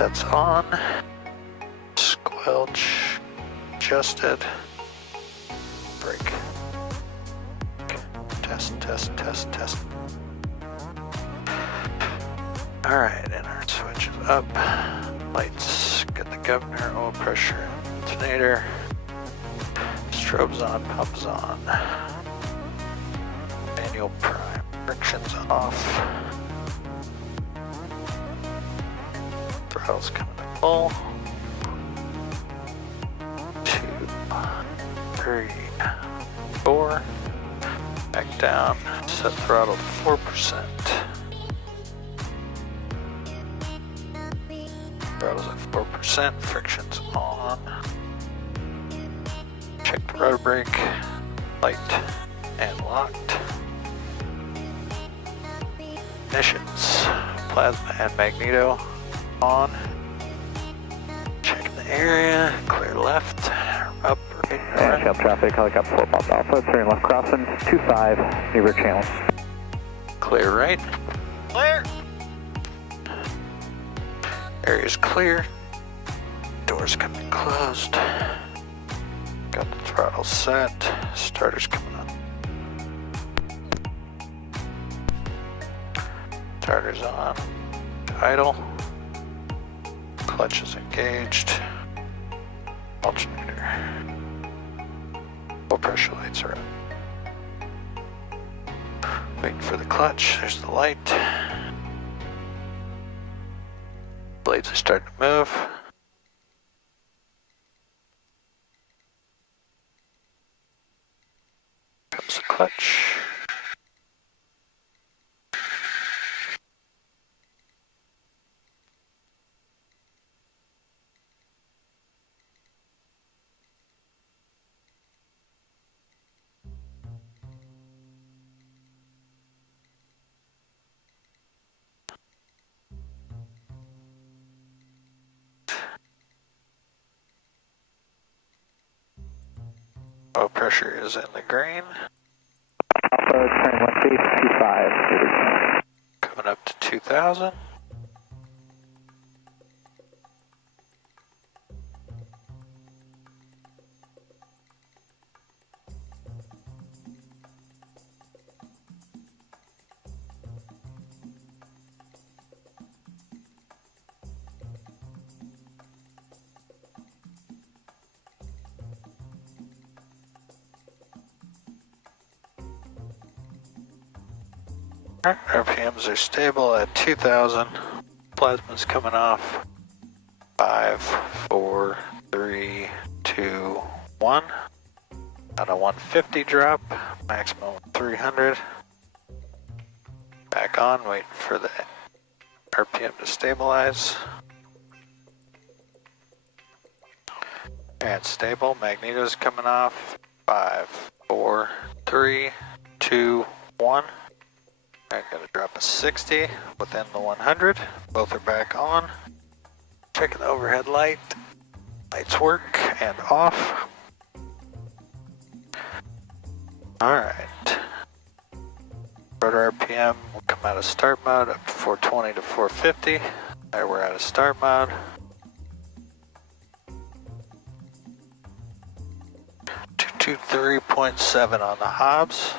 Sets on. Squelch. Adjusted. Brake. Test, test, test, test. Alright, and our switch is up. Lights, get the governor, oil pressure, alternator. Strobes on, pumps on. Manual prime, friction's off. Throttle's coming to full. 2, 3, 4. Back down, set throttle to 4%. Throttle's at 4%, friction's on. Check the rotor brake, light and locked. Ignitions, plasma and magneto on. Checking the area, clear left, up, right, right. Shell traffic, helicopter 4 Pop Alpha, turn left crossing, 25, neighbor channel. Clear right. Clear! Area's clear. Doors coming closed. Got the throttle set. Starter's coming up. Starter's on. Idle. Clutch is engaged. Alternator. Oil pressure lights are up. Waiting for the clutch. There's the light. Blades are starting to move. Comes the clutch. Oil pressure is in the green. Alpha, turn left base, 25. Coming up to 2,000. RPMs are stable at 2,000. Plasma's coming off. 5, 4, 3, 2, 1. On a 150 drop, maximum 300. Back on, waiting for the RPM to stabilize. And stable, magneto's coming off. 5, 4, 3, 2, 1. I gotta drop a 60 within the 100. Both are back on. Checking the overhead light. Lights work and off. Alright. Rotor RPM will come out of start mode up to 420 to 450. There, we're out of start mode. 223.7 on the Hobbs.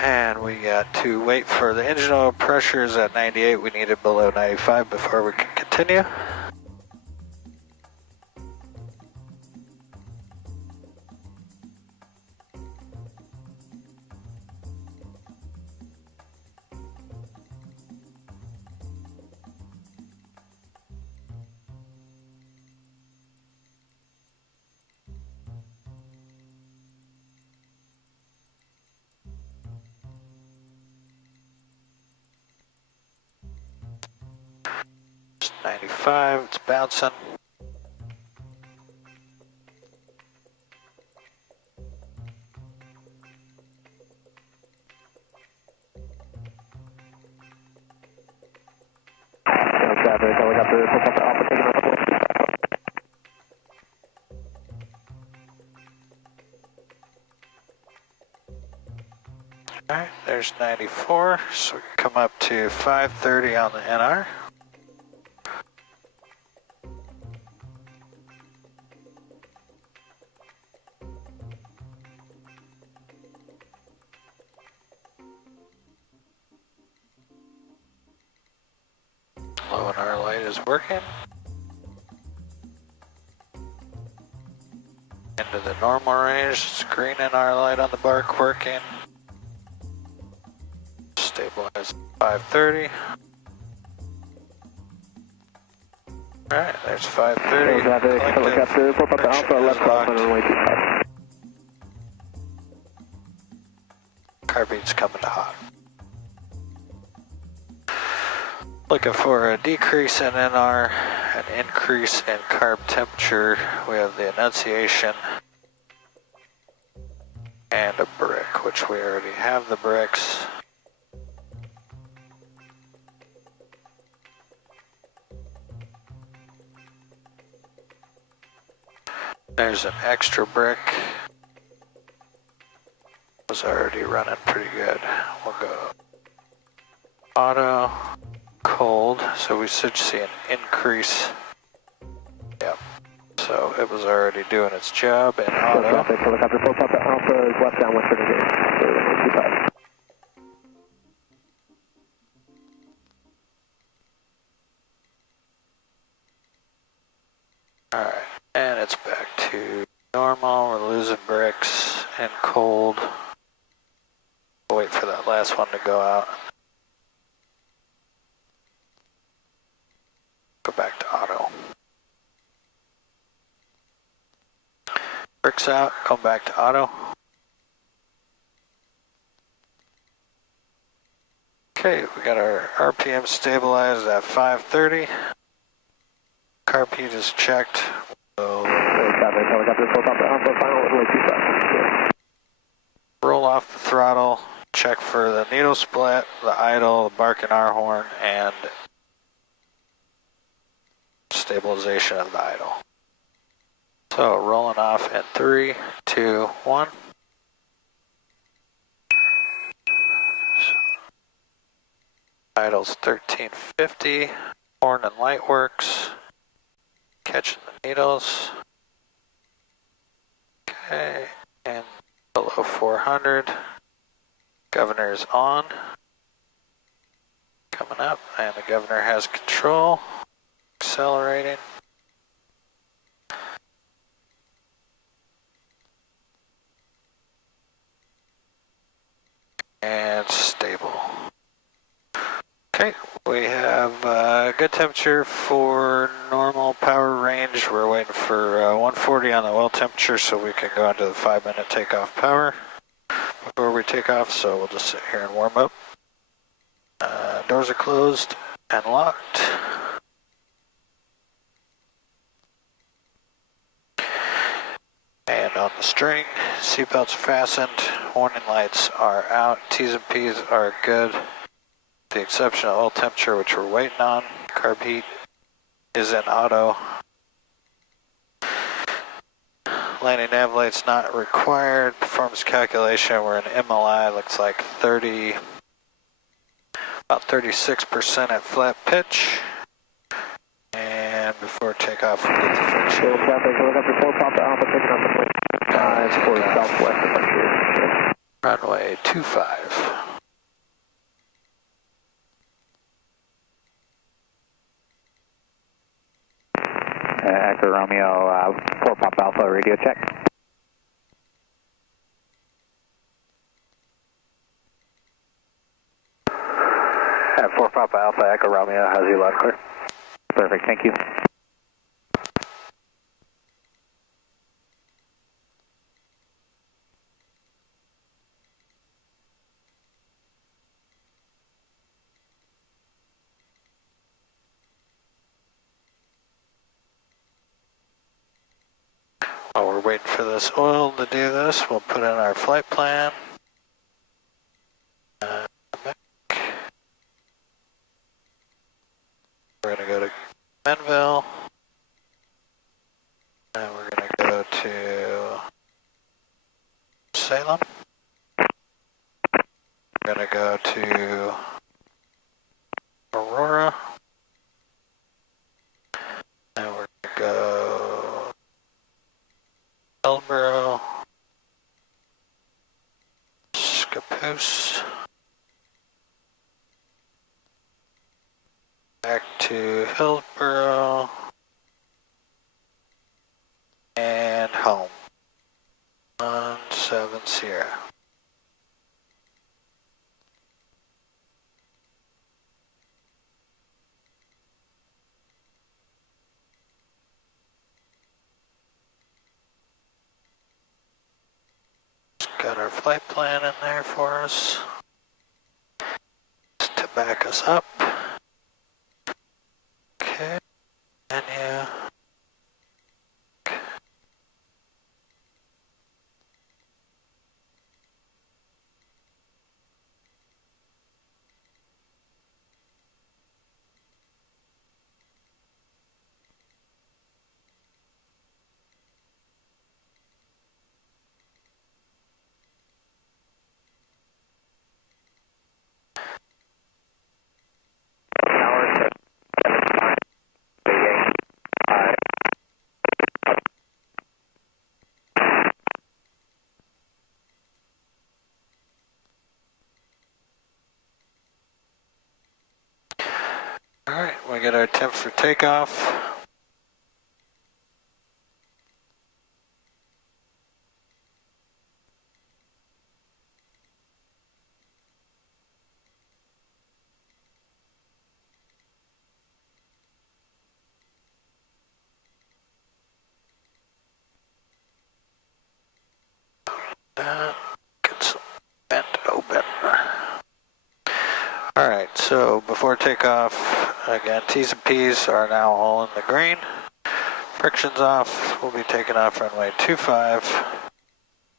And we got to wait for the engine oil pressures at 98. We need it below 95 before we can continue. It's 95, it's bouncing. Traffic, helicopter, Pop Alpha, taking off. Alright, there's 94, so we can come up to 530 on the NR. is working. Into the normal range, it's green in our light on the bark working. Stabilize 530. Alright, there's 530. Helicopter, 4 Papa Alpha, left crosswind, runway 25. Carbeat's coming to hot. Looking for a decrease in NR, an increase in carb temperature. We have the annunciation and a brick, which we already have the bricks. There's an extra brick. Was already running pretty good. We'll go auto, cold, so we should see an increase. Yep. So it was already doing its job in auto. Helicopter 4 Papa Alpha is left down 130. Alright, and it's back to normal. We're losing bricks and cold. Wait for that last one to go out. Go back to auto. Bricks out, come back to auto. Okay, we got our RPM stabilized at 530. Carb heat is checked. So roll off the throttle, check for the needle split, the idle, the bark in our horn, and stabilization of the idle. So rolling off in 3, 2, 1. Idle's 1350, horn and light works. Catching the needles. Okay, and below 400. Governor's on. Coming up, and the governor has control. Accelerating. And stable. Okay, we have good temperature for normal power range. We're waiting for 140 on the oil temperature so we can go into the 5-minute takeoff power before we take off, so we'll just sit here and warm up. Doors are closed and locked. And on the string, seatbelts fastened, warning lights are out, T's and P's are good. The exception of oil temperature, which we're waiting on. Carb heat is in auto. Landing nav lights not required. Performance calculation, we're in MLI, looks like about 36% at flat pitch. And before takeoff, we'll get the friction. Helicopter 4 Papa Alpha taking off the 5 for southwest of Frontier. Runway 25. Echo Romeo 4 Papa Alpha radio check. At 4 Papa Alpha Echo Romeo, how's your loud clear? Perfect, thank you. While we're waiting for this oil to do this, we'll put in our flight plan. We're going to go to Menville. And we're going to go to Salem. We're going to go to Aurora. And we're going to go Elborough, Scappoose, back to to Hillsboro and home. 17 Sierra. Got our flight plan in there for us just to back us up. Okay, and yeah. Alright, we got our temp for takeoff. Get some bent open. Alright, so before takeoff, again, T's and P's are now all in the green. Friction's off. We'll be taking off runway 25.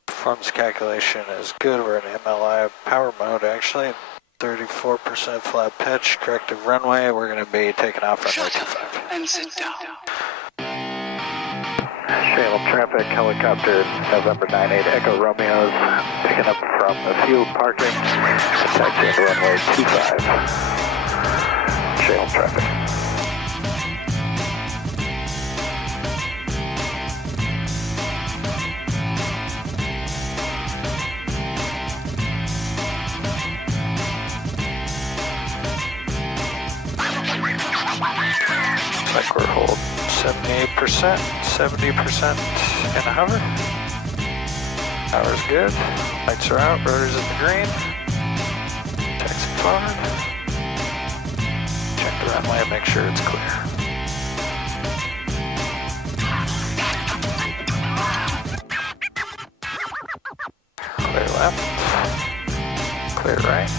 Performance calculation is good. We're in MLI power mode actually. 34% flat pitch, corrective runway. We're going to be taking off runway 25. And sit down. Salem traffic, helicopter, November 98 Echo Romeo's, picking up from the field parking, taxiing to runway 25. Salem traffic. Like we're holding 78%, 70% in a hover. Power's good. Lights are out, rotors in the green. Taxi forward. Check the runway, make sure it's clear. Clear left. Clear right.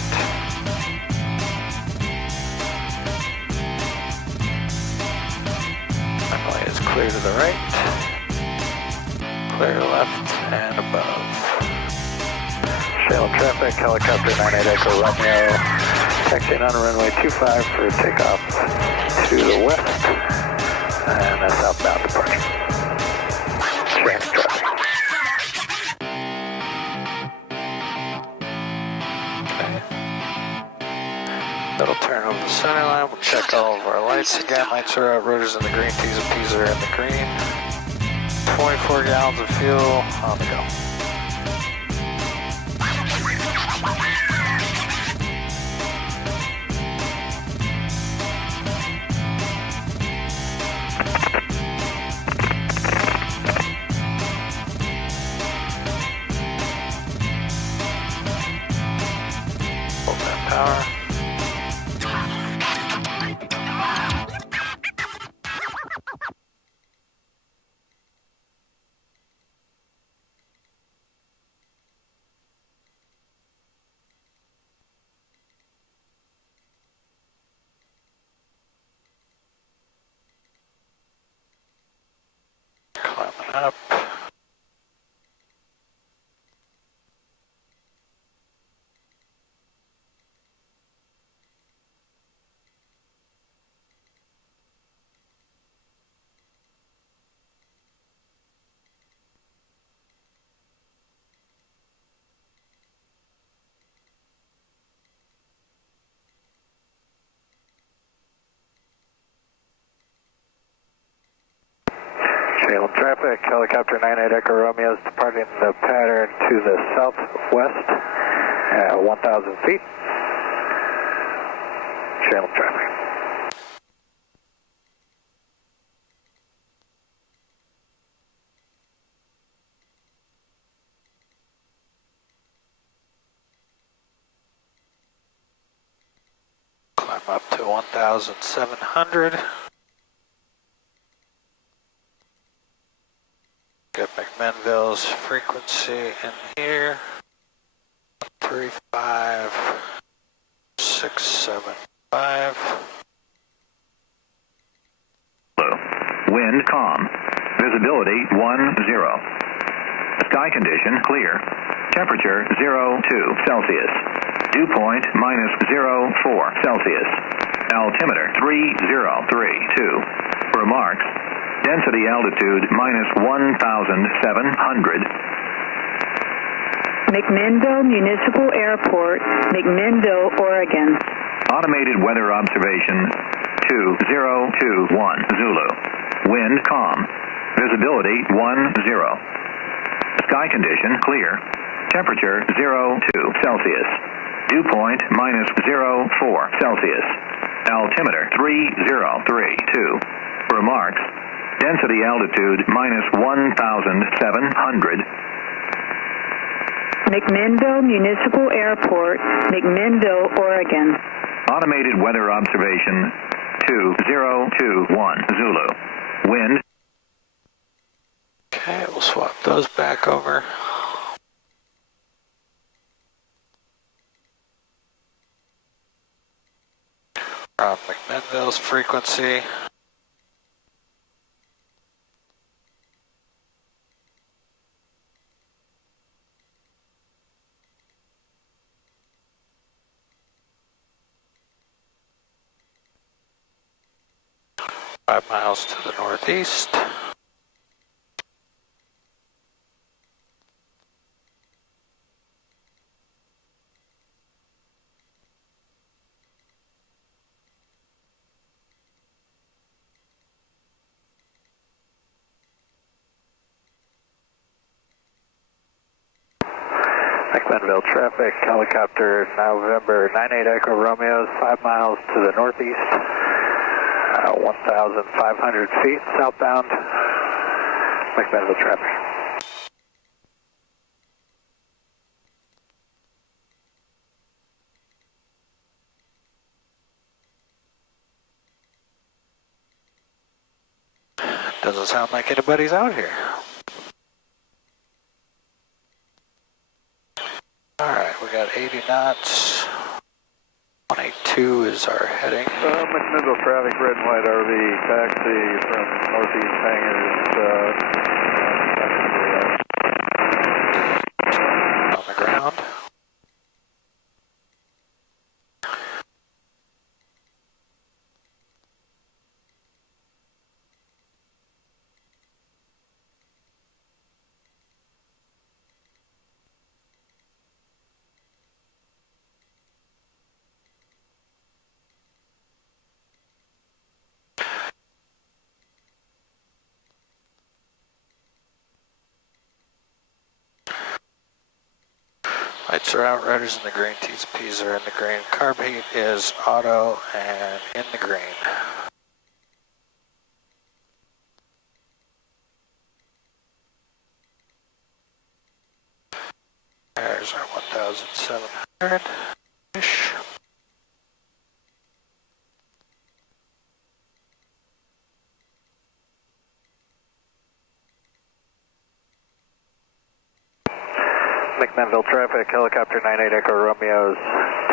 Runway is clear to the right, clear left and above. Salem traffic, helicopter 98 Echo Romeo, taxiing on runway 25 for takeoff to the west, and a southbound departure. Salem traffic. That'll turn over the center line. We'll check all of our lights again. Lights are out, rotors in the green, T's and P's are in the green. 24 gallons of fuel on the go. Hold that power. Climbing up. Salem traffic, helicopter 98 Echo Romeo is departing the pattern to the southwest at 1,000 feet. Salem traffic. climb up to 1,700. Got McMinnville's frequency in here. 35675. Wind calm. Visibility 10. Sky condition clear. Temperature 02 Celsius. Dew point -04 Celsius. Altimeter 3032. Remarks. Density altitude -1,700. McMinnville Municipal Airport, McMinnville, Oregon. Automated weather observation 2021 Zulu. Wind calm. Visibility 10. Sky condition clear. Temperature 02 Celsius. Dew point -04 Celsius. Altimeter 3032. Remarks. Density altitude -1,700. McMinnville Municipal Airport, McMinnville, Oregon. Automated weather observation 2021 Zulu. Wind. Okay, we'll swap those back over. From McMinnville's frequency. Five miles to the northeast. McMinnville traffic, helicopter November 98 Echo Romeo's 5 miles to the northeast, 1,500 feet southbound, McMinnville traffic. Doesn't sound like anybody's out here. Alright, we got 80 knots. 182 is our heading. McMinnville traffic, red and white RV, taxi from northeast hangars. On the ground. Lights are out, riders in the green, T's and P's are in the green. Carb heat is auto and in the green. There's our 1,700-ish. McMinnville traffic, helicopter 98 Echo Romeo's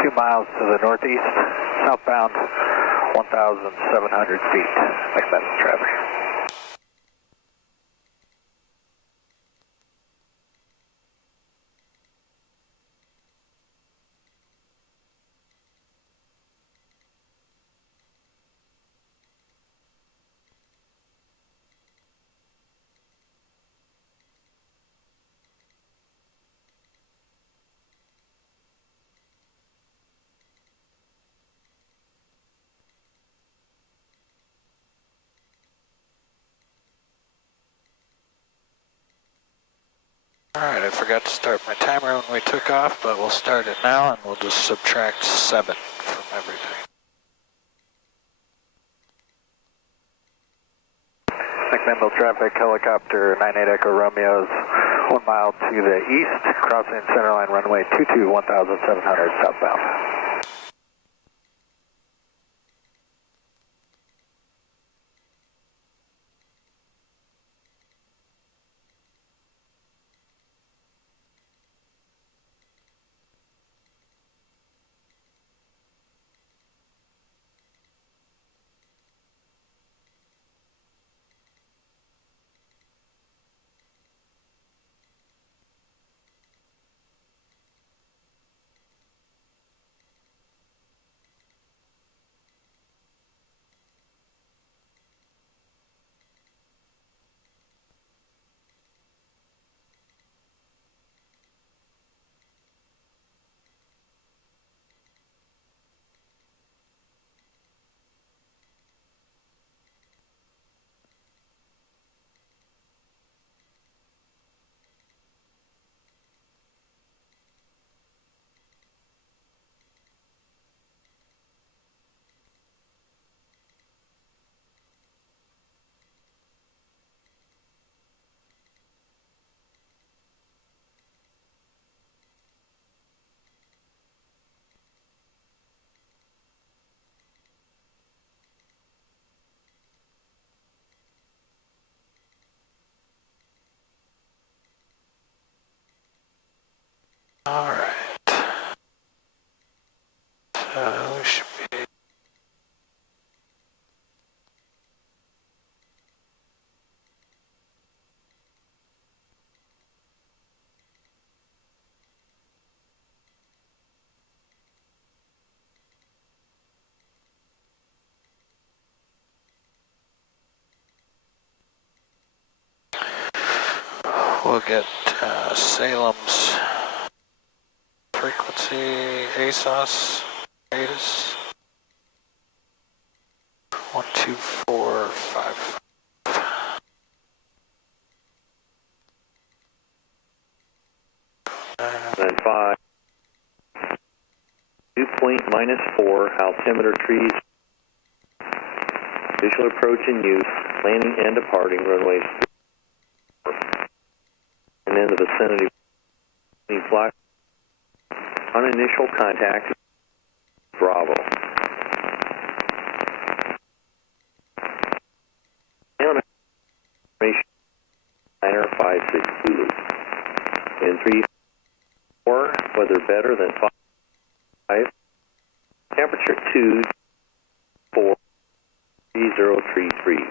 2 miles to the northeast, southbound 1,700 feet, McMinnville traffic. Alright, I forgot to start my timer when we took off, but we'll start it now and we'll just subtract 7 from everything. McMinnville traffic, helicopter 98 Echo Romeo's 1 mile to the east, crossing centerline runway 22, 1,700 southbound. Alright. So we should be. We'll get Salem's frequency, ASOS, ATIS, 12455. Then 5. Dew point -4, altimeter trees. Visual approach in use, landing and departing runways. And in the vicinity, flash on initial contact, Bravo. Information 956 Zulu. In 3-4, weather better than 5. Temperature 2-4, 3033.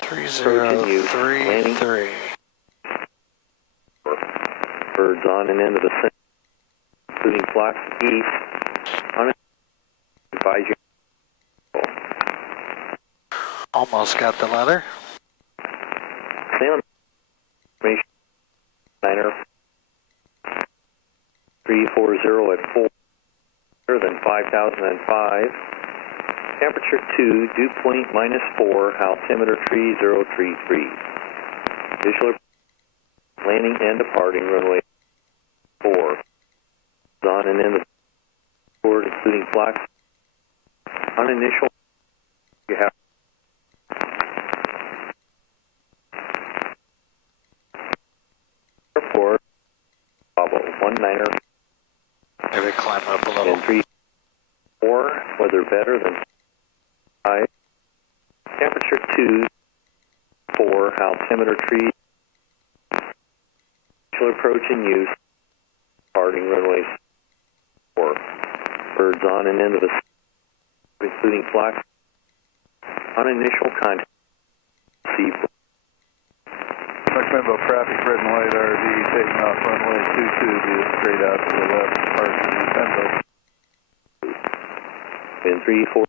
3033. Birds on and in the vicinity, including flocks east. On it, advise you. Almost got the letter. Salem information 340 at 4, better than 5005. Temperature 2, dew point -4, altimeter 3033. Visual landing and departing runway 4. On and in the board, including flocks. On initial, you have airport, Bravo, 19er. Maybe climb up a little. And 3-4, weather better than 5. Temperature 2-4, altimeter tree. Visual approach in use. Departing runways 4. Birds on and in the vicinity, including flocks. On initial contact, C. Membo traffic, red and white RV taking off runway 22 to straight out to the left, departure Membo. In 3-4,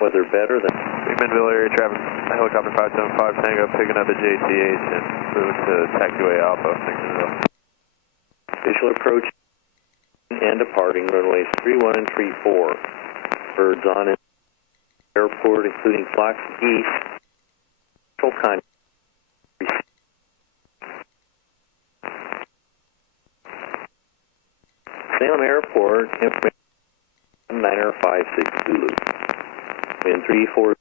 weather better than Minville area traffic, helicopter 575 Tango picking up at JTH and moving to taxiway Alpha, Nixonville. visual approach and departing runways 31 and 34. Birds on in airport, including flocks east. Control contact. Salem Airport, information 956 Zulu. Wind 34,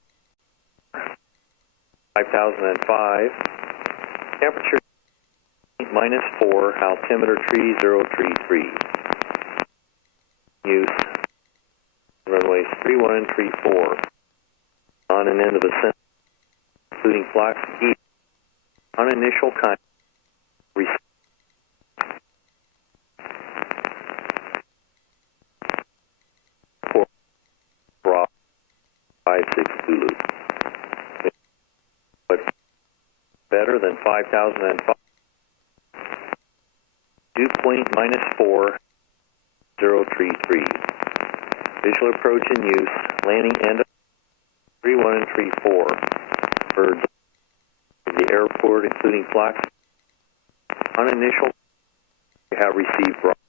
5005. Temperature -4, altimeter 3033. Use runways 31 and 34. On and in the vicinity, including flocks east. On initial contact. Bravo 56 Zulu. But better than 5005. Dew point -4, 033. Visual approach in use, landing and 31 and 34. Birds in the airport, including flocks. On initial, you have received Bravo.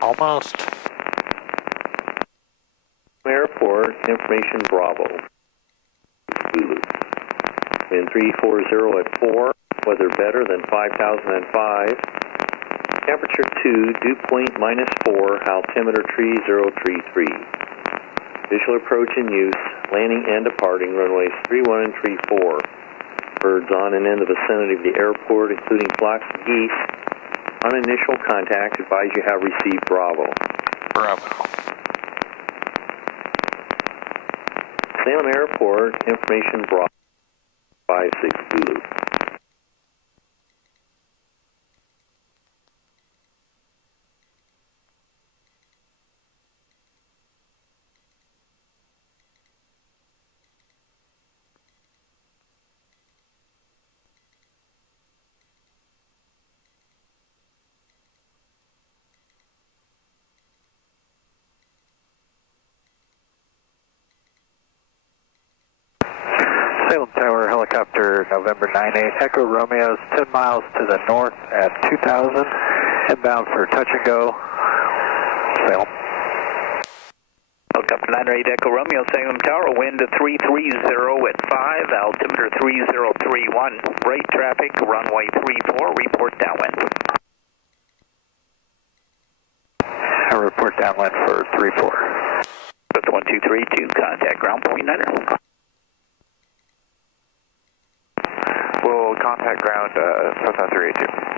Almost. Airport, information Bravo. Zulu. Wind 340 at 4, weather better than 5005. Temperature 2, dew point -4, altimeter 3033. Visual approach in use, landing and departing runways 31 and 34. Birds on and in the vicinity of the airport, including flocks east. On initial contact, advise you have received Bravo. Bravo. Salem Airport, information Bravo 56 Zulu. Salem Tower, helicopter November 98, Echo Romeo's 10 miles to the north at 2000, inbound for touch and go, Salem. Helicopter 98 Echo Romeo, Salem Tower, wind 330 at 5, altimeter 3031, right traffic, runway 34, report downwind. I report downwind for 34. That's 1232, contact ground point niner. We'll contact ground, Cessna 382.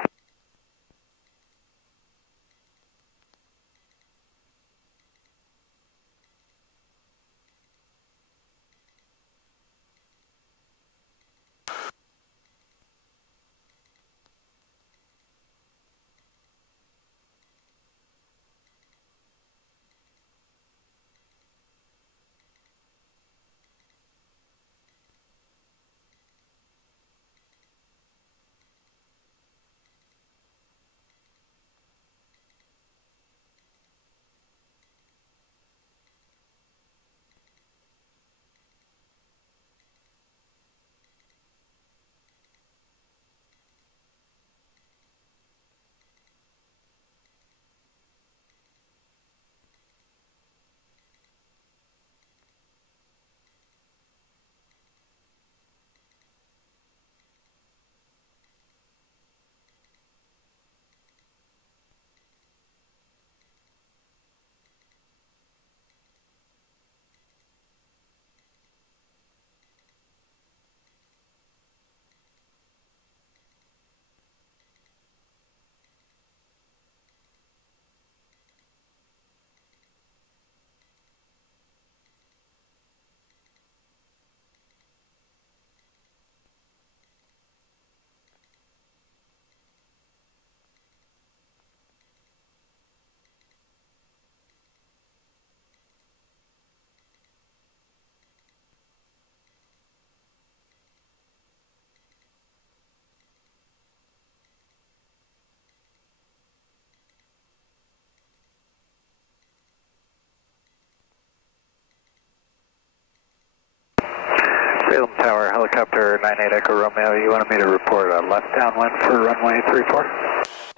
Salem Tower, helicopter 98 Echo Romeo, you wanted me to report on left downwind for runway 34?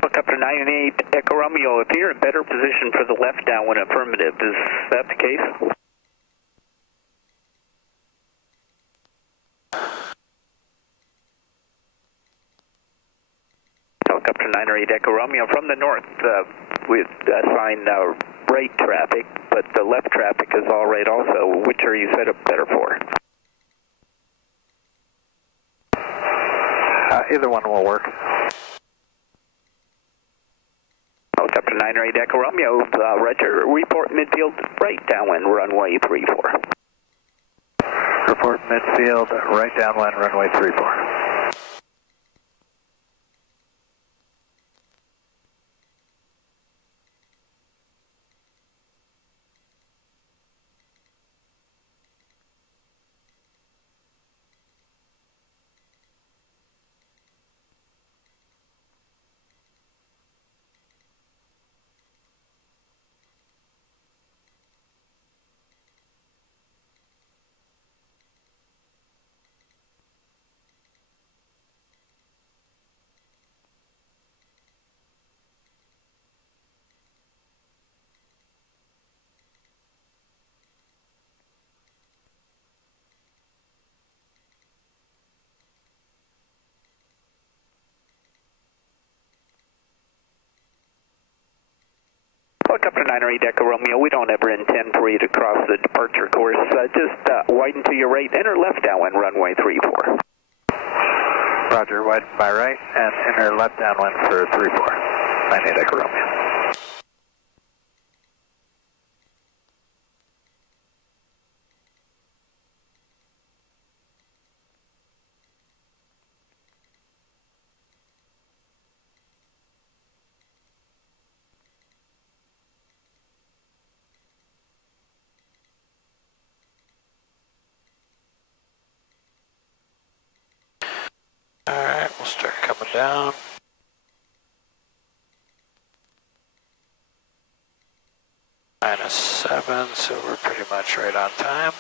Helicopter 98 Echo Romeo, if you're in better position for the left downwind, affirmative. Is that the case? Helicopter 98 Echo Romeo, from the north, we assign right traffic, but the left traffic is all right also. Which are you set up better for? Either one will work. Helicopter 98 Echo Romeo, Roger, report midfield right downwind, runway 34. Report midfield, right downwind, runway 34. Helicopter 98 Echo Romeo, we don't ever intend for you to cross the departure course. Just widen to your right, enter left downwind, runway 34. Roger, widen by right and enter left downwind for 34. 98 Echo Romeo. Alright, we'll start coming down. -7, so we're pretty much right on time.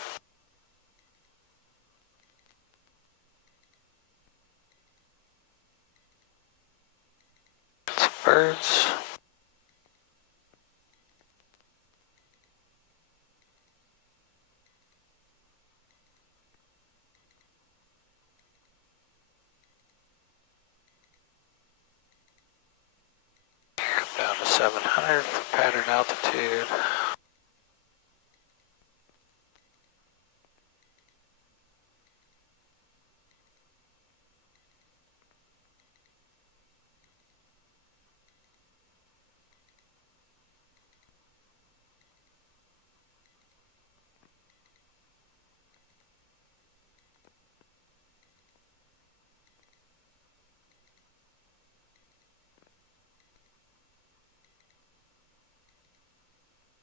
700 for pattern altitude.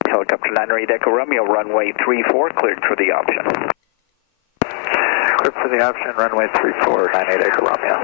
Helicopter 9 Echo Romeo, runway 34, cleared for the option. Cleared for the option, runway 34, 98 Echo Romeo.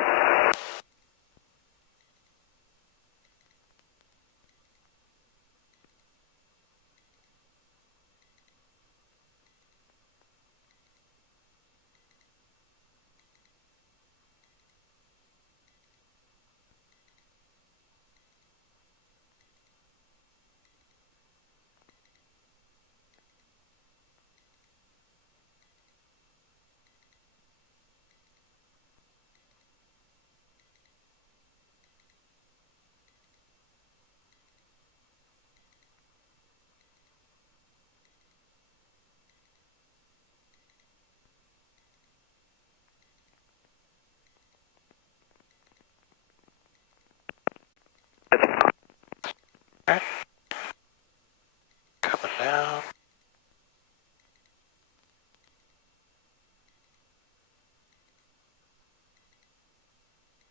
Okay. Coming down.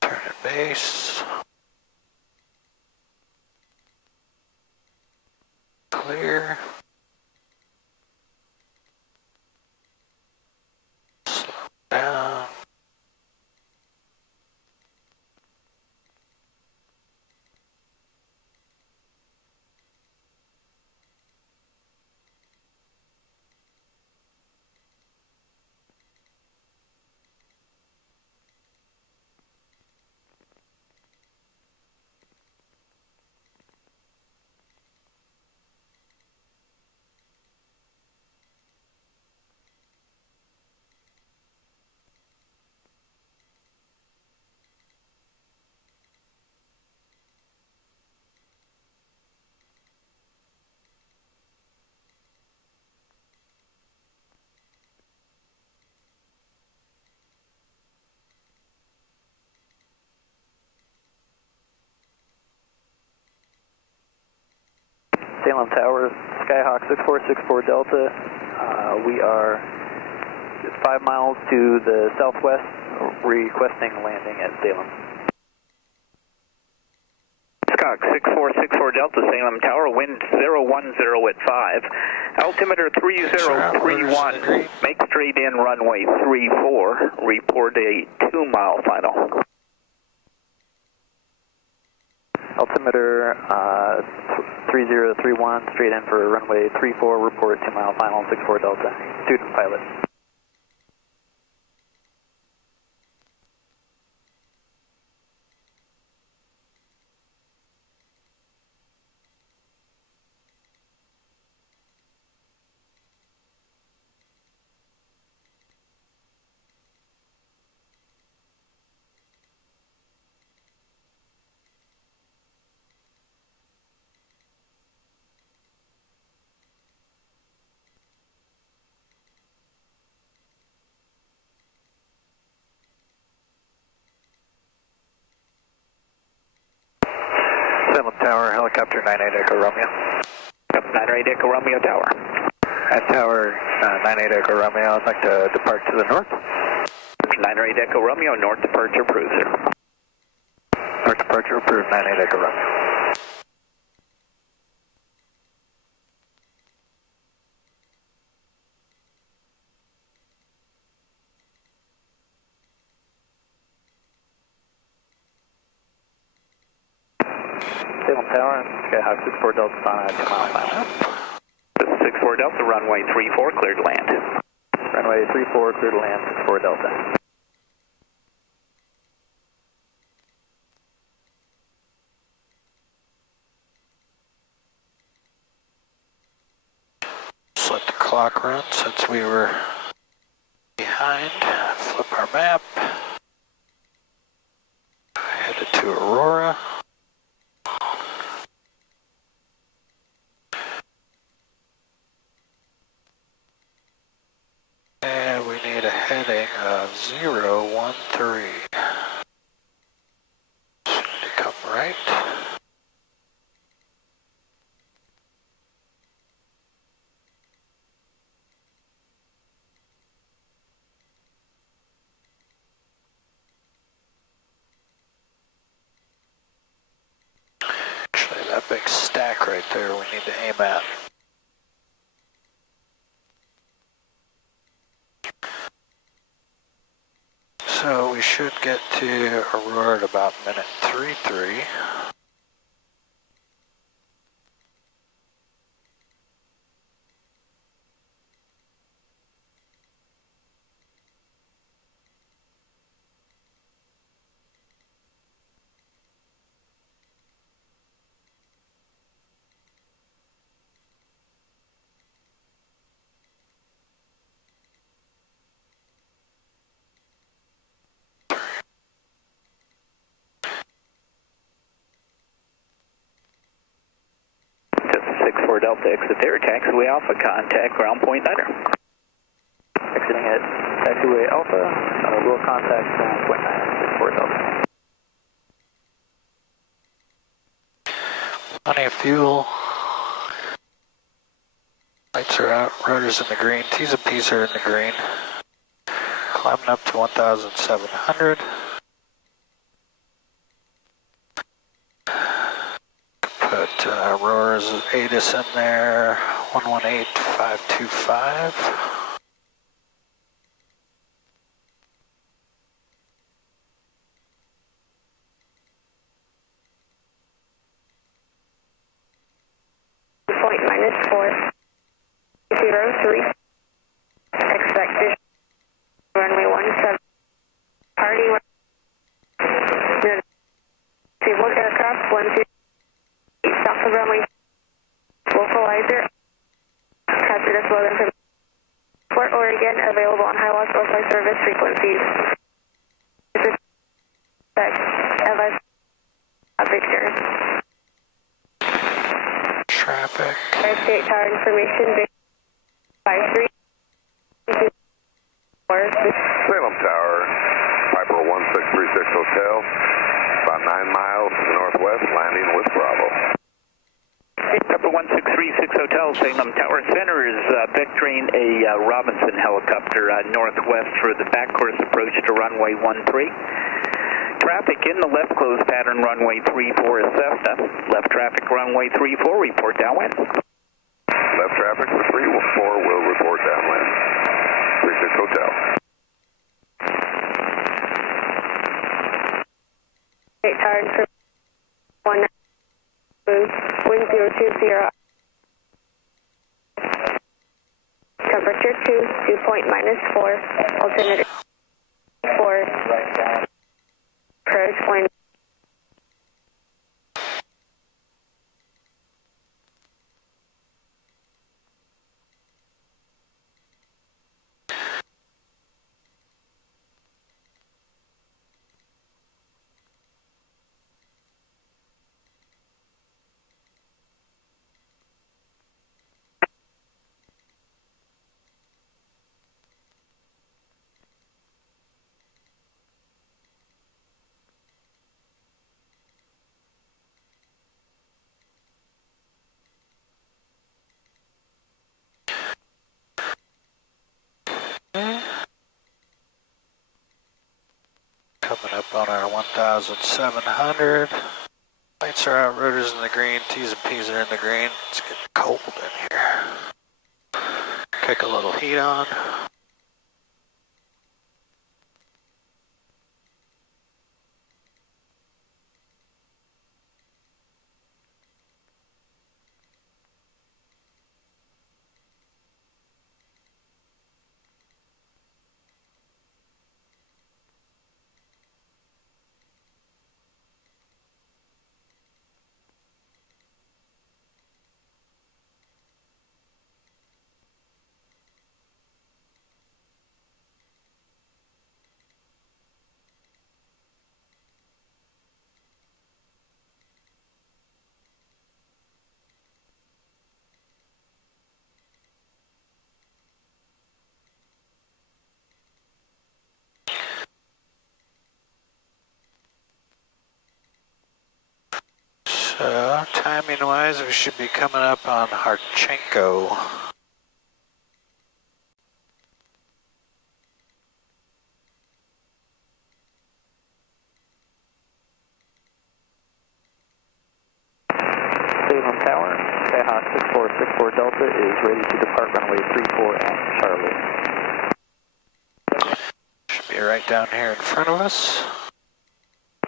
Turning base. Clear. Slow down. Salem Tower, Skyhawk 6464 Delta. We are 5 miles to the southwest, requesting landing at Salem. Skyhawk 6464 Delta, Salem Tower, wind 010 at 5. Altimeter 3031, make straight in runway 34, report a 2-mile final. Altimeter 3031, straight in for runway 34, report 2-mile final, 64 Delta. Student pilot. Salem Tower, helicopter 98 Echo Romeo. 98 Echo Romeo Tower. At Tower 98 Echo Romeo, I'd like to depart to the north. 98 Echo Romeo, north departure approved, sir. North departure approved, 98 Echo Romeo. Salem Tower, Skyhawk 64 Delta on a 2-mile final. 64 Delta, runway 34, cleared to land. Runway 34, clear to land, 64 Delta. Just let the clock run since we were behind. Flip our map. Headed to Aurora. need a heading of 013. So we need to come right. Actually, that big stack right there we need to aim at. So we should get to Aurora at about minute 33. Just 64 Delta, exit there, taxiway Alpha, contact ground point niner. Exiting at taxiway Alpha, we'll contact ground point 964 Delta. Plenty of fuel. Lights are out, rotors in the green, T's and P's are in the green. Climbing up to 1,700. Put Aurora's ATIS in there, 118525. Point -403. Expect runway 17. Party. Civil aircraft 12. South of runway. Localizer. Hazardous weather from Fort Oregon. Available on high loss or flight service frequencies. LS. Victor. Traffic. State tower information. 53. Salem Tower, Piper 1636 Hotel, about 9 miles to the northwest, landing with Bravo. Piper 1636 Hotel, Salem Tower Center is vectoring a Robinson helicopter northwest for the back course approach to runway 13. Traffic in the left closed pattern runway 34 is Cessna. Left traffic runway 34, report downwind. Left traffic for 34 will report downwind. 36 Hotel. State tower information. 1 020. Temperature 2, dew point -4, altimeter 4, approach point. Coming up on our 1,700. Lights are out, rotors in the green, T's and P's are in the green. It's getting cold in here. Kick a little heat on. So, timing-wise, we should be coming up on Harchenko. Salem Tower, Skyhawk 6464 Delta is ready to depart runway 34 at Charlie. Should be right down here in front of us.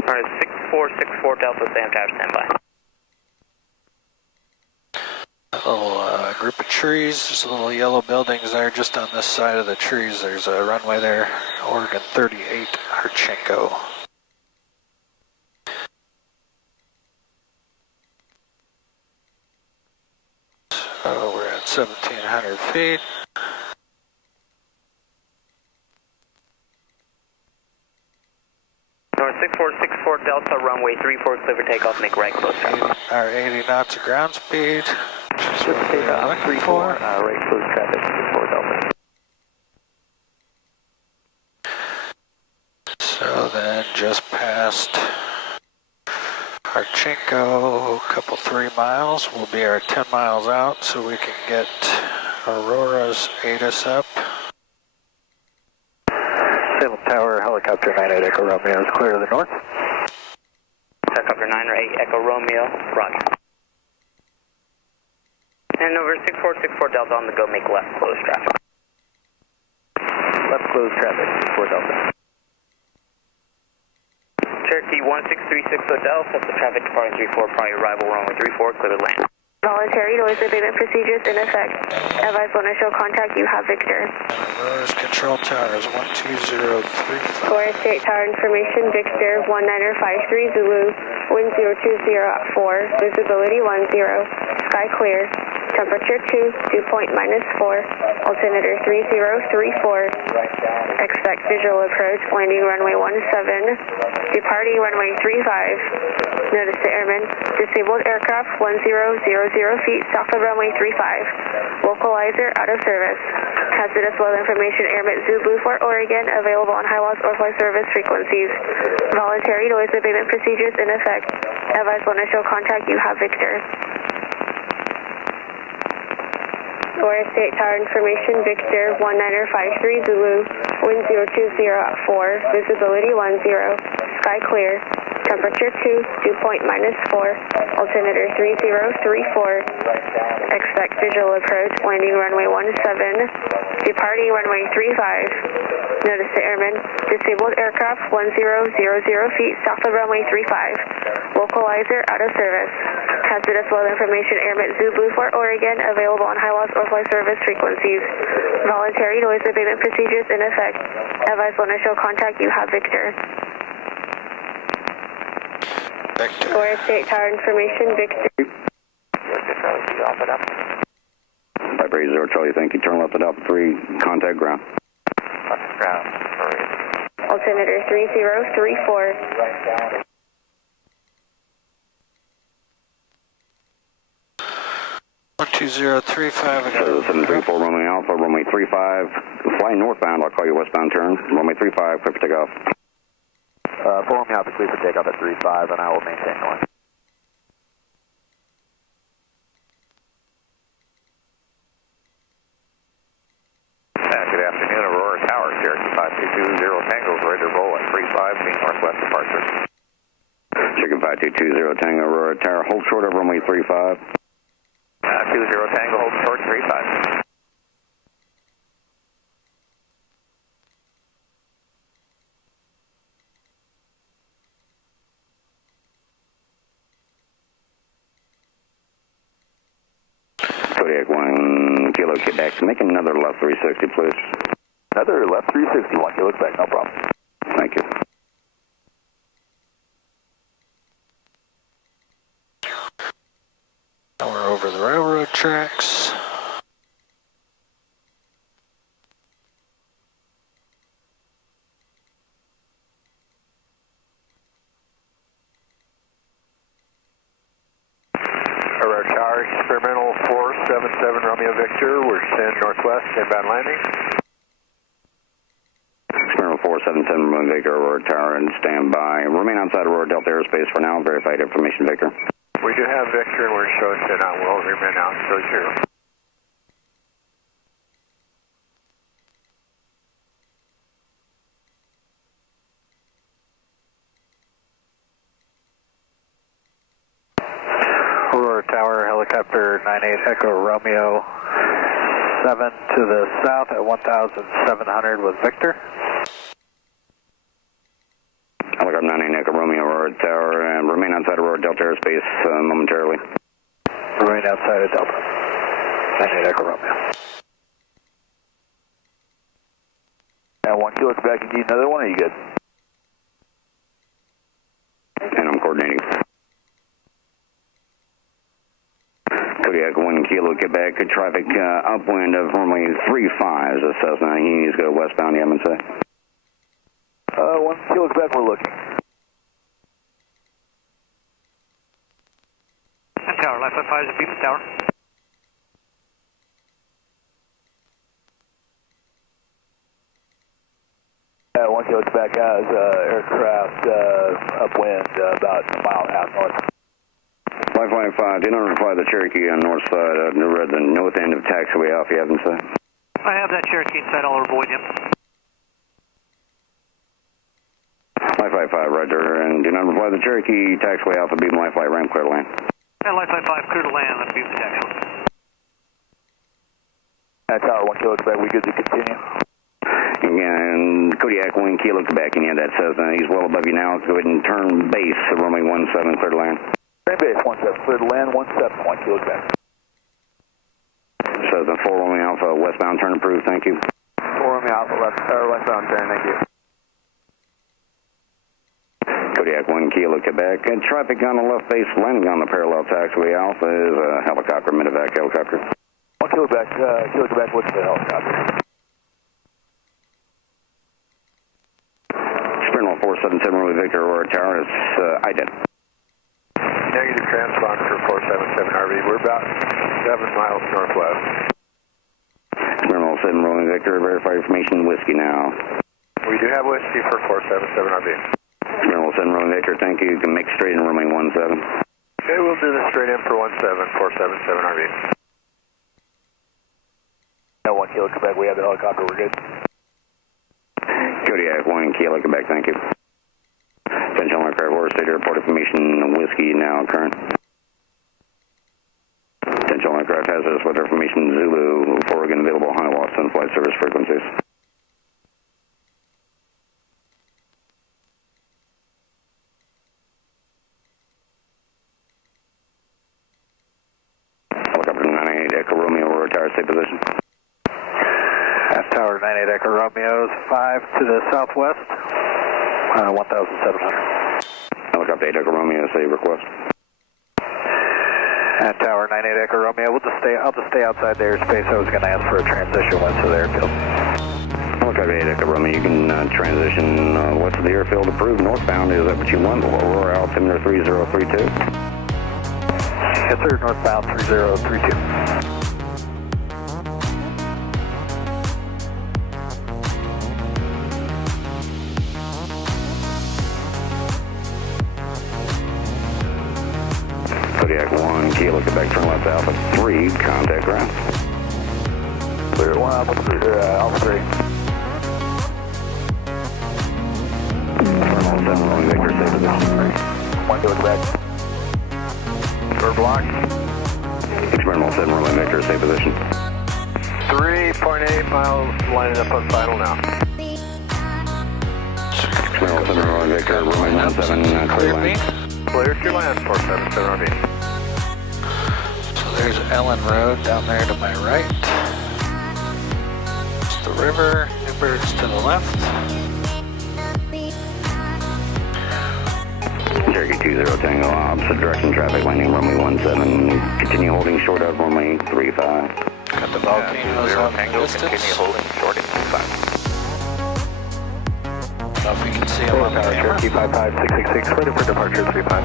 Alright, 6464 Delta, Salem Tower, standby. A little group of trees, there's little yellow buildings there just on this side of the trees. There's a runway there, Oregon 38, Harchenko. So we're at 1,700 feet. North 6464 Delta, runway 34, clear for takeoff, make right close traffic. 80 knots of ground speed. Just Clear what for we were takeoff, looking 34, for. right close traffic, 64 Delta. So then just past Harchenko, a couple 3 miles, we'll be our 10 miles out so we can get Aurora's ATIS up. Salem Tower, helicopter 98 Echo Romeo is clear to the north. Helicopter 98 Echo Romeo, roger. And over 6464 Delta on the go, make left close traffic. Left close traffic, 64 Delta. Cherokee 1636 Hotel, set the traffic departing 34, prior arrival, runway 34, clear to land. Voluntary noise abatement procedures in effect. Advise when initial contact, you have Victor. Aurora's control tower is 12035. Florida State Tower information, Victor 1953 Zulu, wind 020 at 4, visibility 10, sky clear, temperature 2, dew point -4, altimeter 3034, expect visual approach, landing runway 17, departing runway 35, notice to airmen, disabled aircraft 1000 feet south of runway 35, localizer out of service. Hazardous weather information, airmen Zulu Fort Oregon, available on HIWAS or flight service frequencies. Voluntary noise abatement procedures in effect. Advise when initial contact, you have Victor. Florida State Tower information, Victor 1953 Zulu, wind 020 at 4, visibility 10, sky clear, temperature 2, dew point -4, altimeter 3034, expect visual approach, landing runway 17, departing runway 35, notice to airmen, disabled aircraft 1000 feet south of runway 35, localizer out of service. Hazardous weather information, airmen Zulu Fort Oregon, available on HIWAS or flight service frequencies. Voluntary noise abatement procedures in effect. Advise when initial contact, you have Victor. Victor. Florida State Tower information, Victor. Vibrate 0 Charlie, thank you. Turn left at Alpha 3, contact ground. Ground, sorry. Altimeter 3034. 12035. I got So 734 runway Alpha, runway 35, flying northbound, I'll call you westbound turn. Runway 35, clear for takeoff. Form me out to clear for takeoff at 35 and I will maintain north. Good afternoon, Aurora Tower, Cherokee 5220 Tango, ready to roll at 35, being northwest departure. Chicken 5220 Tango, Aurora Tower, hold short of runway 35. 20 Tango, hold short, 35. Kodiak 1, Kilo Quebec, make another left 360, please. Another left 360, 1 Kilo Quebec, no problem. Thank you. Now we're over the railroad tracks. Aurora Tower, experimental 477 Romeo Victor, we're send northwest, inbound landing. Experimental 477 Romeo Victor, Aurora Tower, and stand by. Remain outside Aurora Delta airspace for now. Verified information, Victor. We do have Victor and we're showing 10 out. We'll remain out, so zero. Aurora Tower, helicopter 98 Echo Romeo 7 to the south at 1,700 with Victor. Helicopter 98 Echo Romeo, Aurora Tower, and remain outside Aurora Delta airspace momentarily. Remain outside of Delta. 98 Echo Romeo. And 1 kilo back, you need another one, or you good? And I'm coordinating. Kodiak 1 Kilo Quebec, traffic upwind of runway 35 is a Cessna. He needs to go westbound, you haven't said? 1 kilo Quebec, we're looking. Tower, Life 55 is a beep tower. Yeah, 1 kilo Quebec has aircraft upwind about a mile and a half north. Life 55, do not reply the Cherokee on north side, the north end of taxiway Alpha, you haven't said? I have that Cherokee inside, I'll avoid him. Life 55, roger, and do not reply the Cherokee, taxiway Alpha, beam life light, ramp clear to land. And Life 55, clear to land, let's beam the taxi. Tower 1 kilo Quebec, we good to continue? And Kodiak 1 Kilo Quebec, and yeah, that says he's well above you now. Let's go ahead and turn base, runway 17, clear to land. Turn base 17, clear to land 17, 1 kilo Quebec. Says the 4 Romeo Alpha, westbound turn approved, thank you. 4 Romeo Alpha, westbound turn, thank you. Kodiak 1 Kilo Quebec, and traffic on the left base, landing on the parallel taxiway Alpha is a helicopter, medevac helicopter. 1 kilo Quebec, what's the helicopter? Springle 477 Romeo Victor, Aurora Tower, is ident. Negative transponder for 477 RV. We're about 7 miles northwest. Springle 7 Romeo Victor, verify information, whiskey now. We do have whiskey for 477 RV. Springle 7 Romeo Victor, thank you. You can make straight in runway 17. Okay, we'll do this straight in for 477 RV. No, 1 kilo Quebec, we have the helicopter, we're good. Kodiak 1 Kilo Quebec, thank you. Attention aircraft, Aurora State Airport information, whiskey now current. Attention aircraft hazardous weather information, Zulu, Oregon available high loss and flight service frequencies. Helicopter 98 Echo Romeo, Aurora Tower, stay position. Tower 98 Echo Romeo's 5 to the southwest, 1,700. Helicopter 8 Echo Romeo, say request. At Tower 98 Echo Romeo, I'll just stay outside the airspace. I was going to ask for a transition west of the airfield. Helicopter 8 Echo Romeo, you can transition west of the airfield approved. Northbound, is that what you want? Aurora altimeter 3032. Yes sir, northbound 3032. Kodiak 1 Kilo Quebec, turn left Alpha 3, contact ground. Clear 1 Alpha 3, Alpha 3. Terminal 7 Rolling Victor, stay position. 1 kilo Quebec. Door block. Terminal 7 Rolling Victor, stay position. 3.8 miles, lining up on final now. Terminal 7 Rolling Victor, runway 17, clear land. Clear to land, 477 RV. So there's Ellen Road down there to my right. It's the river, Newburgh's to the left. Cherokee 20 Tango, opposite direction traffic, landing runway 17. Continue holding short of runway 35. Got the volcanoes on the distance. Continue holding short at 25. I don't know if you can see them on the camera. Cherokee 55666, ready for departure 35.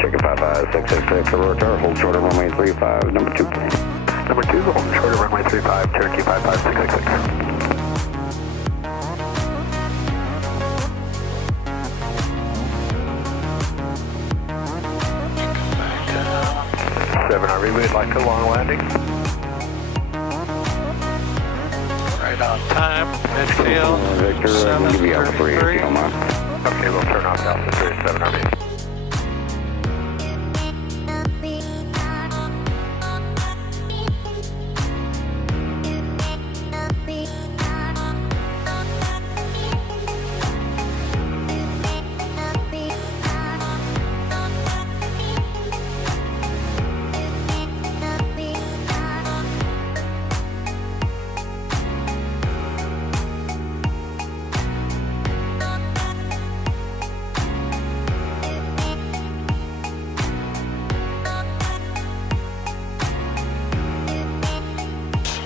Cherokee 55666, Aurora Tower, hold short of runway 35, number 2. Number 2, hold short of runway 35, Cherokee 55666. Come 7RV, we'd like a long landing. Right on time, midfield, Victor, we'll give you Alpha 3 if you don't mind. Okay, we'll turn off Alpha 3 at 7RV.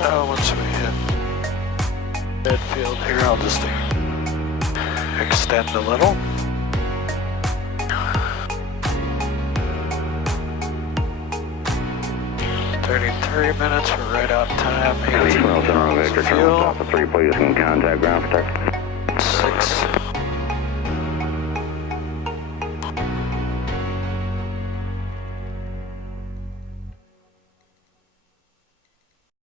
So once we hit midfield here, I'll just extend a little. "33 minutes, we're right on time. 18 Victor, turn off Alpha 3, please, and contact ground protector.